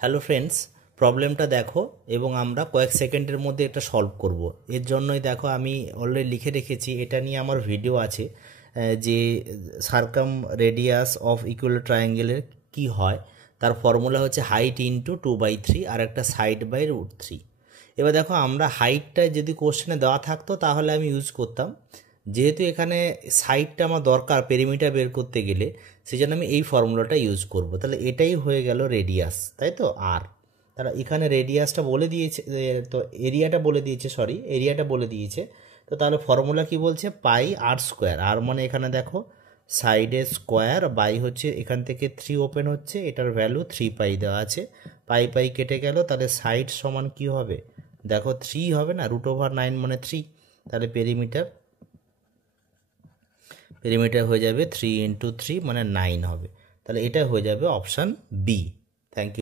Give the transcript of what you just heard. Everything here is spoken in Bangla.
হ্যালো ফ্রেন্ডস, প্রবলেমটা দেখো এবং আমরা কয়েক সেকেন্ডের মধ্যে এটা সলভ করব। এর জন্যই দেখো আমি অলরেডি লিখে রেখেছি, এটা নিয়ে আমার ভিডিও আছে যে সার্কাম রেডিয়াস অফ ইকুয়াল ট্রায়াঙ্গেলের কি হয়। তার ফর্মুলা হচ্ছে হাইট ইন্টু 2/3 আর একটা সাইড বাই √3। এবার দেখো আমরা হাইটটা যদি কোশ্চেনে দেওয়া থাকতো তাহলে আমি ইউজ করতাম, যেহেতু এখানে সাইডটা আমার দরকার পেরিমিটার বের করতে গেলে, সেই জন্য আমি এই ফর্মুলাটা ইউজ করব। তাহলে এটাই হয়ে গেল রেডিয়াস, তাই তো। আর তারা এখানে রেডিয়াসটা বলে দিয়েছে, তো এরিয়াটা বলে দিয়েছে, এরিয়াটা বলে দিয়েছে। তো তাহলে ফর্মুলা কি বলছে, পাই আর স্কোয়ার। আর মানে এখানে দেখো সাইডে স্কোয়ার, বাই হচ্ছে এখান থেকে 3 ওপেন হচ্ছে, এটার ভ্যালু 3π দেওয়া আছে। পাই পাই কেটে গেল, তাহলে সাইড সমান কি হবে, দেখো 3 হবে না, √9 মানে 3। তাহলে পেরিমিটার হয়ে যাবে 3 × 3 মানে 9 হবে। তাহলে এটা হয়ে যাবে অপশান বি। Thank you.